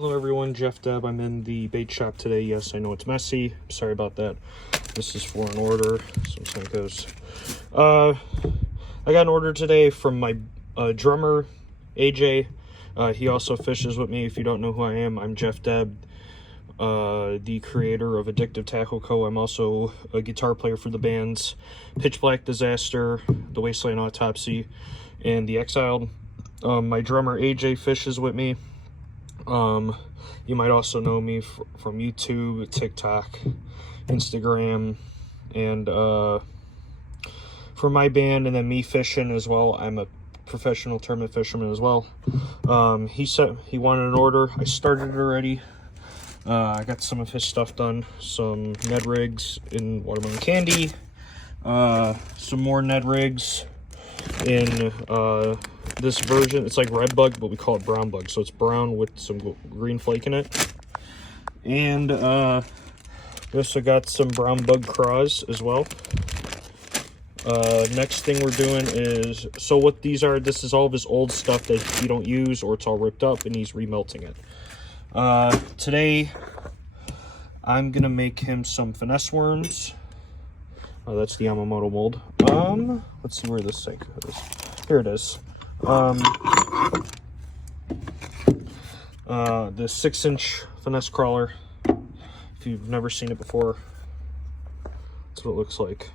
Hello everyone, Jeff Deb. I'm in the bait shop today. Yes, I know it's messy. Sorry about that. This is for an order. Some Senkos. I got an order today from my drummer, AJ. He also fishes with me. If you don't know who I am, I'm Jeff Deb, the creator of Addictive Tackle Co. I'm also a guitar player for the bands Pitch Black Disaster, The Wasteland Autopsy, and The Exiled. My drummer AJ fishes with me. You might also know me from YouTube, TikTok, Instagram, and for my band, and then me fishing as well. I'm a professional tournament fisherman as well. He said he wanted an order. I started it already. I got some of his stuff done. Some Ned rigs in watermelon candy. Some more Ned rigs in this version. It's like red bug, but we call it brown bug, so it's brown with some green flake in it. And we also got some brown bug craws as well. Next thing we're doing is, so what these are, this is all of his old stuff that you don't use, or it's all ripped up, and he's remelting it. Today I'm gonna make him some finesse worms. Oh, that's the Yamamoto mold. Let's see where this thing is. Here it is. The 6-inch finesse crawler. If you've never seen it before, that's what it looks like.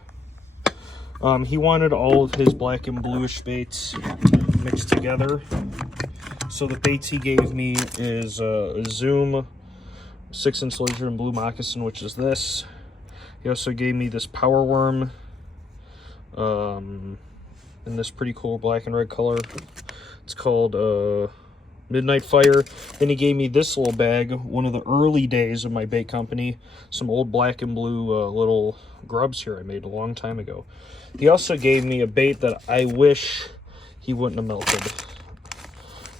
He wanted all of his black and bluish baits mixed together. So the baits he gave me is a Zoom 6-inch laser and blue moccasin, which is this. He also gave me this power worm in this pretty cool black and red color. It's called Midnight Fire. Then he gave me this little bag, one of the early days of my bait company, some old black and blue little grubs here I made a long time ago. He also gave me a bait that I wish he wouldn't have melted.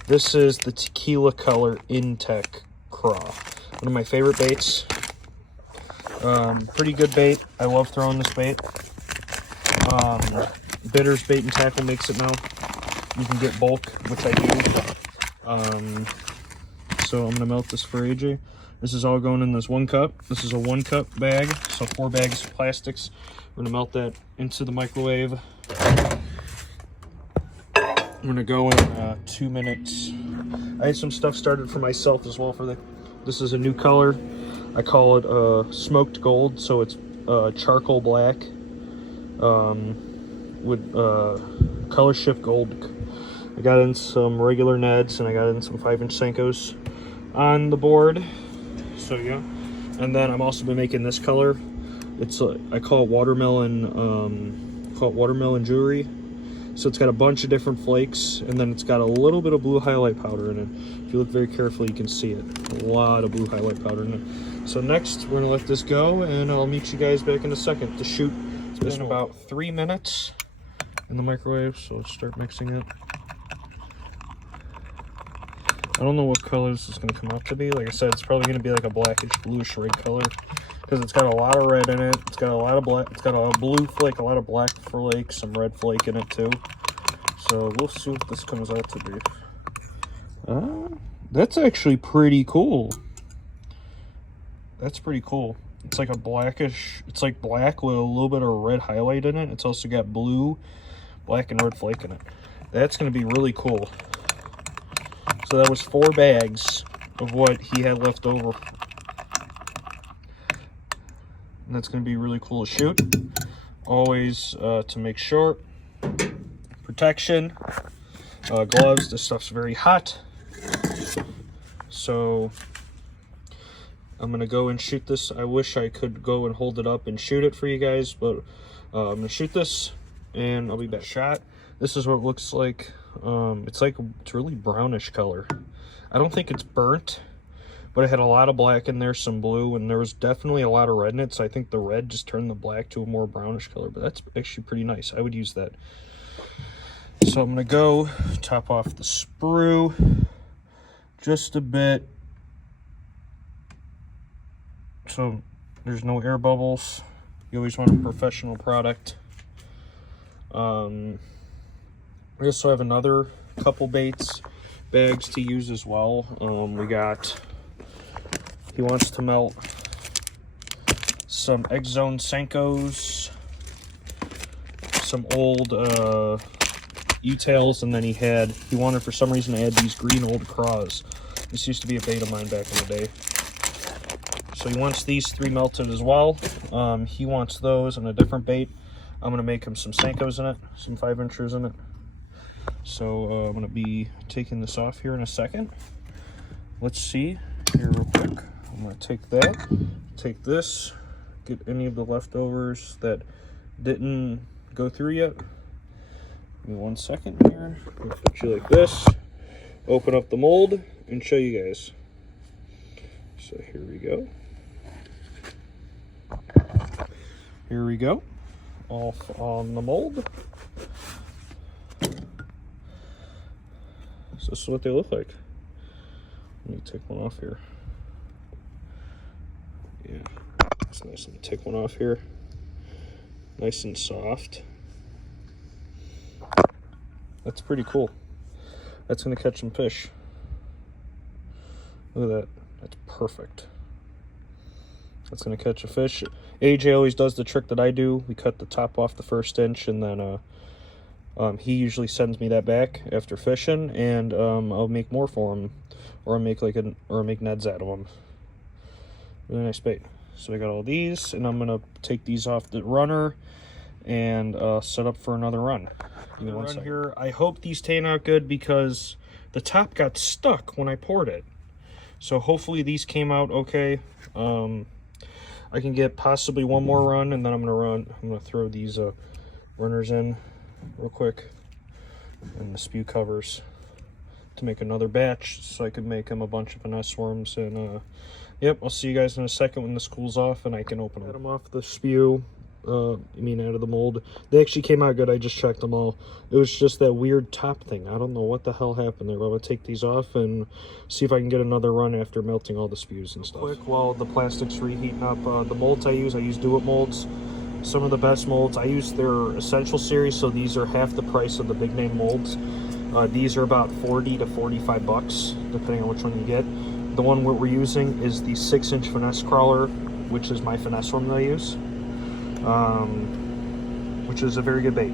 This is the Tequila Color Intech Craw, one of my favorite baits. Pretty good bait. I love throwing this bait. Bitters Bait and Tackle makes it now. You can get bulk, which I do. So I'm gonna melt this for AJ. This is all going in this 1 cup. This is a 1 cup bag, so 4 bags of plastics. We're gonna melt that into the microwave. I'm gonna go in 2 minutes. I had some stuff started for myself as well. This is a new color. I call it smoked gold, so it's charcoal black with color shift gold. I got in some regular Neds, and I got in some 5-inch Senkos on the board. So yeah, and then I'm also been making this color. It's I call it watermelon. Watermelon jewelry. So it's got a bunch of different flakes, and then it's got a little bit of blue highlight powder in it. If you look very carefully, you can see it. A lot of blue highlight powder in it. So next, we're gonna let this go, and I'll meet you guys back in a second to shoot. It's been about 3 minutes in the microwave, so let's start mixing it. I don't know what color this is gonna come out to be. Like I said, it's probably gonna be like a blackish bluish red color, because it's got a lot of red in it. It's got a lot of black. It's got a blue flake, a lot of black flake, some red flake in it too. So we'll see what this comes out to be. That's actually pretty cool. That's pretty cool. It's like a blackish, it's like black with a little bit of red highlight in it. It's also got blue, black, and red flake in it. That's going to be really cool. So that was 4 bags of what he had left over. And that's going to be really cool to shoot. Always to make sure. Protection. Gloves. This stuff's very hot. So I'm gonna go and shoot this. I wish I could go and hold it up and shoot it for you guys, but I'm gonna shoot this and I'll be back. Shot. This is what it looks like. It's really brownish color. I don't think it's burnt, but it had a lot of black in there, some blue, and there was definitely a lot of red in it. So I think the red just turned the black to a more brownish color, but that's actually pretty nice. I would use that. So I'm gonna go top off the sprue just a bit, so there's no air bubbles. You always want a professional product. We also have another couple bags to use as well. We got he wants to melt some X Zone Senkos, some old U-tails, and then he wanted for some reason to add these green old craws. This used to be a bait of mine back in the day. So he wants these 3 melted as well. He wants those on a different bait. I'm going to make him some Senkos in it, some 5-inchers in it. So I'm going to be taking this off here in a second. Let's see here real quick. I'm going to take that, take this, get any of the leftovers that didn't go through yet. Give me 1 second here. I'll put you like this. Open up the mold and show you guys. So here we go. Here we go. Off on the mold. So this is what they look like. Let me take one off here. Yeah, it's nice. Let me take one off here. Nice and soft. That's pretty cool. That's gonna catch some fish. Look at that. That's perfect. That's gonna catch a fish. AJ always does the trick that I do. We cut the top off the 1st inch, and then he usually sends me that back after fishing, and I'll make more for him, or I'll make Neds out of them. Really nice bait. So I got all these, and I'm gonna take these off the runner and set up for another run. Give me 1 second here. I hope these turn out good because the top got stuck when I poured it. So hopefully these came out okay. I can get possibly one more run, and then I'm gonna throw these runners in real quick and the spew covers to make another batch, so I could make them a bunch of finesse worms. And yep, I'll see you guys in a second when this cools off and I can open them. Get them off the spew. Out of the mold. They actually came out good. I just checked them all. It was just that weird top thing. I don't know what the hell happened there, but I'm gonna take these off and see if I can get another run after melting all the spews and stuff. Quick, while the plastic's reheating up, the molds I use Do-It molds. Some of the best molds. I use their Essential series, so these are half the price of the big name molds. These are about 40 to 45 bucks, depending on which one you get. The one we're using is the 6-inch finesse crawler, which is my finesse one that I use. Which is a very good bait.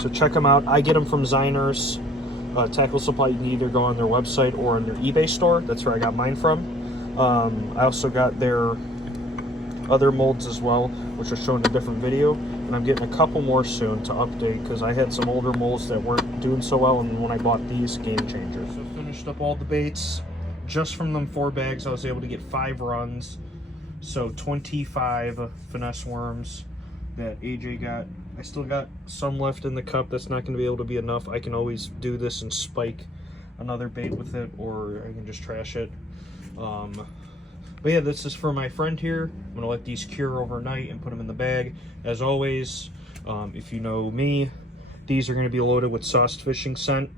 So check them out. I get them from Ziners Tackle Supply. You can either go on their website or on their eBay store. That's where I got mine from. I also got their other molds as well, which are shown in a different video, and I'm getting a couple more soon to update because I had some older molds that weren't doing so well, and when I bought these, game changers. So finished up all the baits. Just from them 4 bags, I was able to get 5 runs. So 25 finesse worms that AJ got. I still got some left in the cup. That's not going to be able to be enough. I can always do this and spike another bait with it, or I can just trash it. But yeah, this is for my friend here. I'm going to let these cure overnight and put them in the bag. As always, if you know me, these are going to be loaded with sauced fishing scent.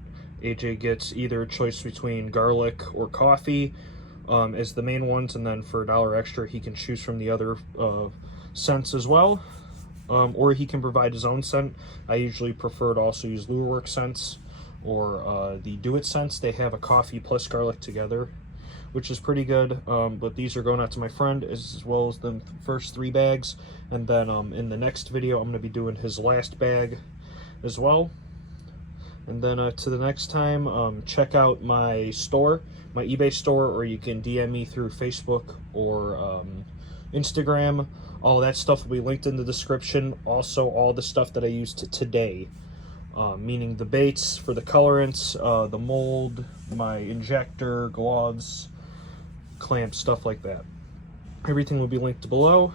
AJ gets either a choice between garlic or coffee as the main ones, and then for $1 extra he can choose from the other scents as well, or he can provide his own scent. I usually prefer to also use Lureworks scents or the Do It scents. They have a coffee plus garlic together, which is pretty good. But these are going out to my friend as well as the first 3 bags, and then in the next video I'm going to be doing his last bag as well. And then to the next time, check out my store, my eBay store, or you can DM me through Facebook or Instagram. All that stuff will be linked in the description. Also, all the stuff that I used today, meaning the baits for the colorants, the mold, my injector, gloves, clamps, stuff like that. Everything will be linked below.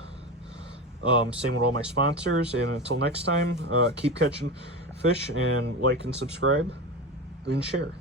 Same with all my sponsors. And until next time, keep catching fish, and like and subscribe and share.